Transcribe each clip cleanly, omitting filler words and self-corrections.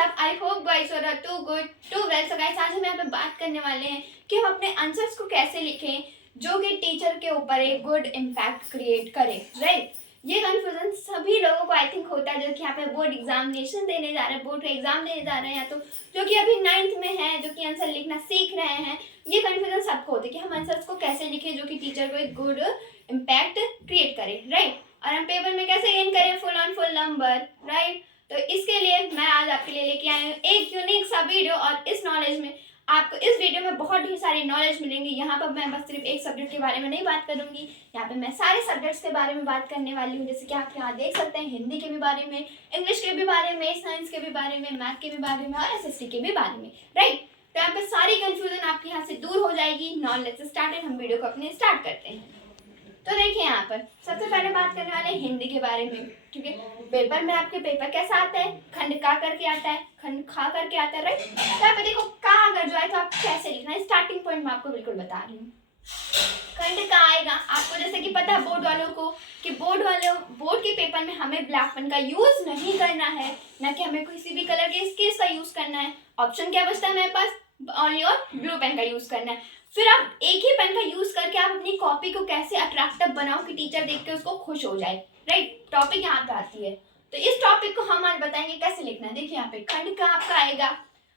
WhatsApp. I hope guys are too good too well. So guys आज हम यहाँ पे बात करने वाले हैं कि हम अपने आंसर्स को कैसे लिखें जो कि टीचर के ऊपर एक गुड इम्पैक्ट क्रिएट करे, राइट। ये कंफ्यूजन सभी लोगों को आई थिंक होता है जो कि यहाँ पे बोर्ड एग्जामिनेशन देने जा रहे हैं, बोर्ड एग्जाम देने जा रहे हैं, या तो जो कि अभी 9th में है, जो कि आंसर लिखना सीख रहे हैं। ये कंफ्यूजन सबको होती है कि हम आंसर्स को कैसे लिखें जो कि टीचर को एक गुड इम्पैक्ट क्रिएट करे, राइट। और हम पेपर में कैसे गेन करें full on full number, right. तो इसके लिए मैं आज आपके लिए लेके आई हूँ एक यूनिक सा वीडियो, और इस नॉलेज में आपको इस वीडियो में बहुत ढेर सारी नॉलेज मिलेंगी। यहाँ पर मैं बस सिर्फ एक सब्जेक्ट के बारे में नहीं बात करूंगी, यहाँ पे मैं सारे सब्जेक्ट्स के बारे में बात करने वाली हूँ। जैसे कि आप यहाँ देख सकते हैं, हिंदी के भी बारे में, इंग्लिश के भी बारे में, साइंस के भी बारे में, मैथ के भी बारे में और एसएसटी के भी बारे में, राइट। तो यहाँ पे सारी कंफ्यूजन आपके यहाँ से दूर हो जाएगी। नाउ लेट्स स्टार्ट एंड हम वीडियो को अपने स्टार्ट करते हैं। तो देखिए यहाँ पर सबसे पहले बात करने वाले हैं हिंदी के बारे में, ठीक है। पेपर में आपके पेपर कैसा आता है, खंड का करके आता है, खंड खा करके आता है, राइट। तो यहाँ पे देखो का अगर जो है तो आप कैसे लिखना है, स्टार्टिंग पॉइंट मैं आपको बिल्कुल बता रही हूँ। खंड का आएगा आपको, जैसे कि पता है बोर्ड वालों को कि बोर्ड के पेपर में हमें ब्लैक पेन का यूज नहीं करना है, ना कि हमें किसी भी कलर के स्केच का यूज करना है। ऑप्शन क्या बचता है मेरे पास, ऑनली और ब्लू पेन का यूज करना है। फिर आप एक ही पेन का यूज करके आप अपनी कॉपी को कैसे अट्रैक्टिव बनाओ कि टीचर देख के उसको खुश हो जाए, राइट। टॉपिक यहाँ पे आती है, तो इस टॉपिक को हम आज बताएंगे कैसे लिखना है। देखिए यहाँ पे खंड का आपका आएगा,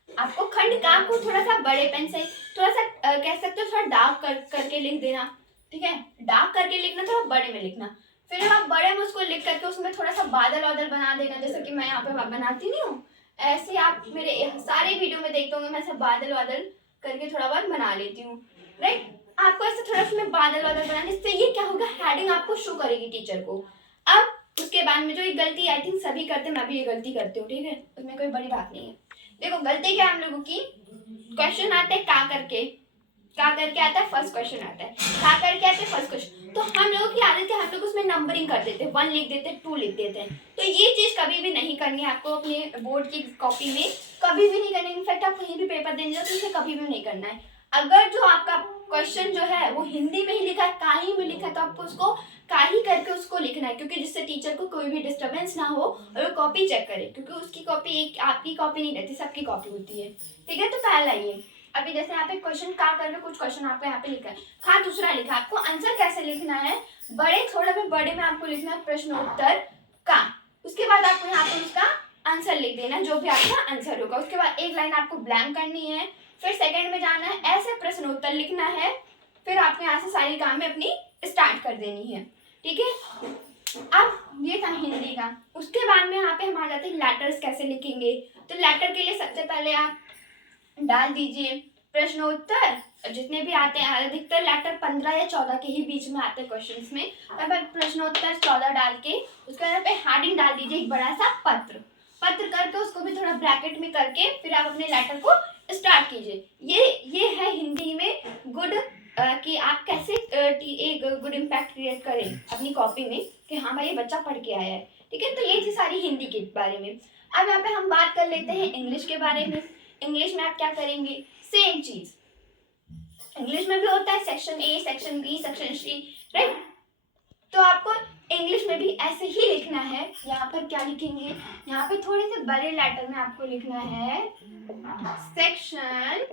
आपको खंड का को थोड़ा सा बड़े पेन से थोड़ा सा कह सकते हो थोड़ा डार्क करके लिख देना, ठीक है। डार्क करके लिखना, थोड़ा बड़े में लिखना। फिर आप बड़े में उसको लिख करके उसमें थोड़ा सा बादल वादल बना देना, जैसे कि मैं यहाँ पे बनाती नहीं हूँ, ऐसे आप मेरे सारे वीडियो में देखते होंगे मैं ऐसे बादल वादल करके थोड़ा बहुत बना लेती हूँ, राइट। आपको ऐसे थोड़ा सा बादल वादल बनाने से ये क्या होगा, हेडिंग आपको शो करेगी टीचर को। अब उसके बाद में जो एक गलती आई थिंक सभी करते हैं, मैं भी ये गलती करती हूँ, ठीक है, उसमें कोई बड़ी बात नहीं है। देखो गलती क्या है हम लोगों की, क्वेश्चन आते हैं का करके आता है, फर्स्ट क्वेश्चन आता है का करके आता है फर्स्ट क्वेश्चन। तो हम लोगों की आदत है हम लोग उसमें नंबरिंग कर देते हैं, 1 लिख देते हैं, 2 लिख देते हैं। तो ये चीज कभी भी नहीं करनी है आपको अपने बोर्ड की कॉपी में, कभी भी नहीं करनी। इनफैक्ट आप कहीं भी पेपर देने जाओ तो इसे कभी भी नहीं करना है। अगर जो आपका क्वेश्चन जो है वो हिंदी में ही लिखा है, काही में लिखा है, तो आपको उसको काही करके उसको लिखना है, क्योंकि जिससे टीचर को कोई भी डिस्टर्बेंस ना हो और वो कॉपी चेक करे, क्योंकि उसकी कॉपी एक आपकी कॉपी नहीं रहती, सबकी कॉपी होती है, ठीक है। तो पहला ये अभी जैसे यहाँ पे क्वेश्चन का करके कुछ क्वेश्चन आपको यहाँ पे लिखा है, खा दूसरा लिखा है। आपको आंसर कैसे लिखना है, बड़े में आपको लिखना है प्रश्नोत्तर का। उसके बाद आपको यहाँ पे उसका आंसर लिख देना जो भी आपका आंसर होगा। उसके बाद एक लाइन आपको ब्लैंक करनी है, फिर सेकंड में जाना है, ऐसे प्रश्नोत्तर लिखना है, फिर आपको यहाँ से सारी काम में अपनी स्टार्ट कर देनी है, ठीक है। अब ये था हिंदी का। उसके बाद में यहाँ पे हम आ जाते हैं लेटर्स कैसे लिखेंगे। तो लेटर के लिए सबसे पहले आप डाल दीजिए प्रश्नोत्तर, जितने भी आते हैं अधिकतर लेटर 15 या 14 के ही बीच में आते हैं क्वेश्चंस में। तब प्रश्नोत्तर 14 डाल के उसके बाद पे हेडिंग डाल दीजिए एक बड़ा सा पत्र करके उसको भी थोड़ा ब्रैकेट में करके फिर आप अपने लेटर को स्टार्ट कीजिए। ये है हिंदी में गुड कि आप कैसे एक गुड इम्पैक्ट क्रिएट करें अपनी कॉपी में कि हाँ भाई ये बच्चा पढ़ के आया है, ठीक है। तो ये थी सारी हिंदी के बारे में। अब यहाँ पे हम बात कर लेते हैं इंग्लिश के बारे में। इंग्लिश में आप क्या करेंगे, सेम चीज इंग्लिश में भी होता है, section A, section B, section C, right. तो आपको इंग्लिश में भी ऐसे ही लिखना है। यहाँ पर क्या लिखेंगे, यहाँ पे थोड़े से बड़े लेटर में आपको लिखना है सेक्शन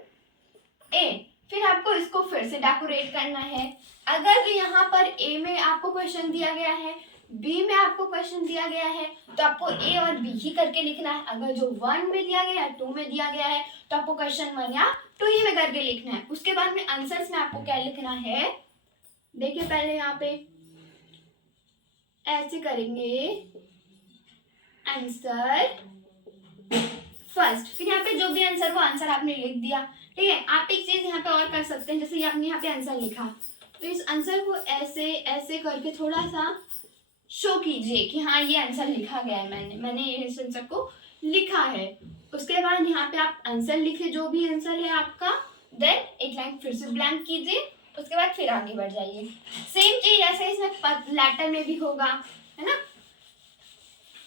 ए। फिर आपको इसको फिर से डेकोरेट करना है। अगर जो यहाँ पर ए में आपको क्वेश्चन दिया गया है, बी में आपको क्वेश्चन दिया गया है, तो आपको ए और बी ही करके लिखना है। अगर जो 1 में दिया गया है, 2 में दिया गया है, तो आपको क्वेश्चन 1 या 2 ही में करके लिखना है। उसके बाद में आंसर्स में आपको क्या लिखना है, देखिए पहले यहाँ पे ऐसे करेंगे आंसर फर्स्ट, फिर यहाँ पे जो भी आंसर वो आंसर आपने लिख दिया, ठीक है। आप एक चीज यहाँ पे और कर सकते हैं, जैसे आपने यहाँ पे आंसर लिखा तो इस आंसर को ऐसे करके थोड़ा सा शो कीजिए कि हाँ ये आंसर लिखा गया है, मैंने इस आंसर को लिखा है। उसके बाद यहाँ पे आप आंसर लिखे जो भी आंसर है आपका, देन एक लाइन फिर से ब्लैंक कीजिए, उसके बाद फिर आगे बढ़ जाइए। सेम चीज ऐसे इसमें लेटर में भी होगा, है ना,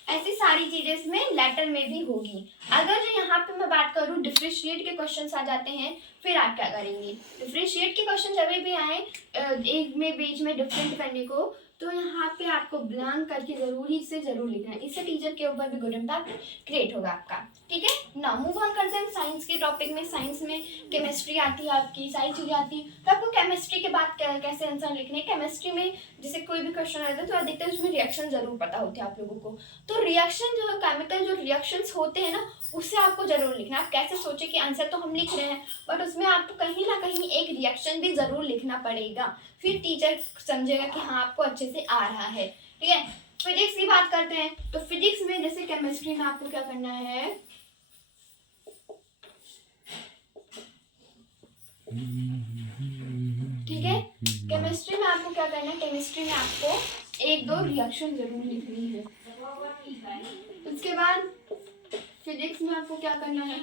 ऐसी सारी चीजें इसमें लेटर में भी होगी। अगर जो यहाँ पे मैं बात करूँ डिफरेंशिएट के क्वेश्चंस आ जाते हैं, फिर आप क्या करेंगे, डिफरेंशिएट के क्वेश्चन जब भी आए एक में बीच में डिफरेंट करने को, तो यहाँ पे आपको ब्लैंक करके जरूर लिखना है। इससे टीचर के ऊपर भी गुड इम्पैक्ट क्रिएट होगा आपका, ठीक है। ना मूव ऑन करते हैं साइंस के टॉपिक में। साइंस में केमिस्ट्री आती है, आपकी सारी चीज़ें आती हैं, तो आपको केमिस्ट्री के बाद कैसे आंसर लिखने हैं। केमिस्ट्री में जैसे कोई भी क्वेश्चन आता है तो अधिकतर उसमें रिएक्शन जरूर पता होते हैं आप लोगों को। तो रिएक्शन जो केमिकल जो रिएक्शंस होते हैं ना, उससे आपको जरूर लिखना। आप कैसे सोचे कि आंसर तो हम लिख रहे हैं, बट उसमें आपको कहीं ना कहीं एक रिएक्शन भी जरूर लिखना पड़ेगा, फिर टीचर समझेगा कि हाँ आपको अच्छे से आ रहा है। ठीक है, फिजिक्स की बात करते हैं। तो फिजिक्स में जैसे केमिस्ट्री में आपको क्या करना है, ठीक है, केमिस्ट्री में आपको क्या करना है, केमिस्ट्री में आपको 1-2 रिएक्शन जरूर लिखनी है। उसके बाद फिजिक्स में आपको क्या करना है,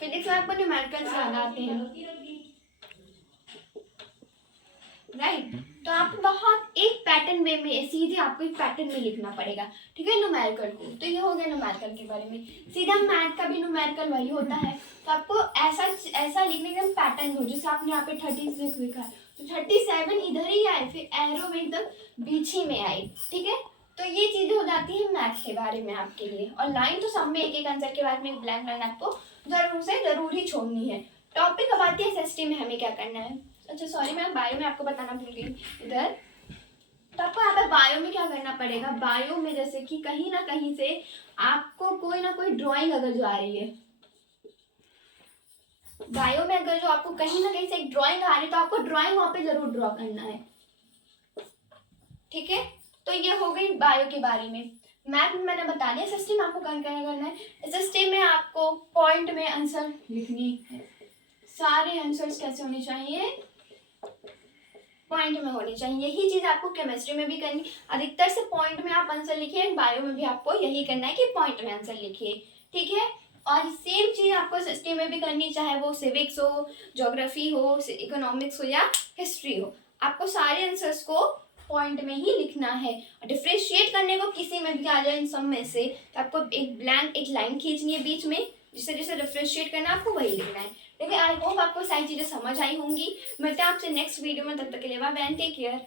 फिजिक्स में आपको न्यूमेरिकल्स याद आते हैं, राइट। तो आपको बहुत एक पैटर्न वे में, सीधे आपको एक पैटर्न में लिखना पड़ेगा। ठीक है, न्यूमेरिकल को तो ये हो गया न्यूमेरिकल के बारे में। सीधा मैथ का भी न्यूमेरिकल वही होता है, तो आपको ऐसा लिखने का पैटर्न हो, जैसे आपने यहाँ पे 36 लिखा है तो 37 इधर ही आए, फिर एरो में एकदम बीच ही में आई। ठीक है, तो ये चीजें हो जाती है मैथ के बारे में आपके लिए। और लाइन तो सब में एक आंसर के बाद में एक ब्लैंक लाइन आपको जरूर ही छोड़नी है। टॉपिक अब आती है एसएसटी में हमें क्या करना है। अच्छा सॉरी, मैं बायो में आपको बताना भूल गई इधर। तो आपको यहाँ पे बायो में क्या करना पड़ेगा, बायो में जैसे कि कहीं ना कहीं से आपको कोई ना कोई ड्राइंग अगर जो आ रही है, बायो में अगर जो आपको कहीं ना कहीं से एक ड्राइंग आ रही है तो आपको ड्राइंग वहां पे जरूर ड्रॉ करना है। ठीक है, तो ये हो गई बायो के बारे में। मैथ में मैंने बता दिया। एसएसटी में आपको क्या करना है, एसएसटी में आपको पॉइंट में आंसर लिखनी है। सारे आंसर्स कैसे होने चाहिए, पॉइंट में होनी चाहिए। यही चीज आपको केमिस्ट्री में भी करनी, अधिकतर से पॉइंट में आप आंसर लिखिए। बायो में भी आपको यही करना है कि पॉइंट में आंसर लिखिए। ठीक है, और सेम चीज आपको एसएसटी में भी करनी, चाहे वो सिविक्स हो, ज्योग्राफी हो, इकोनॉमिक्स हो या हिस्ट्री हो। आपको सारे आंसर्स को पॉइंट में ही लिखना है। और डिफ्रेंशिएट करने को किसी में भी आ जाए इन सब में से, तो आपको एक ब्लैंक एक लाइन खींचनी है बीच में, जिससे जिसे डिफ्रेंशिएट करना है आपको वही लिखना है। ठीक है, आई होप आपको सारी चीजें समझ आई होंगी। मिलते हैं आपसे नेक्स्ट वीडियो में, तब तक के लिए बाय बाय, टेक केयर।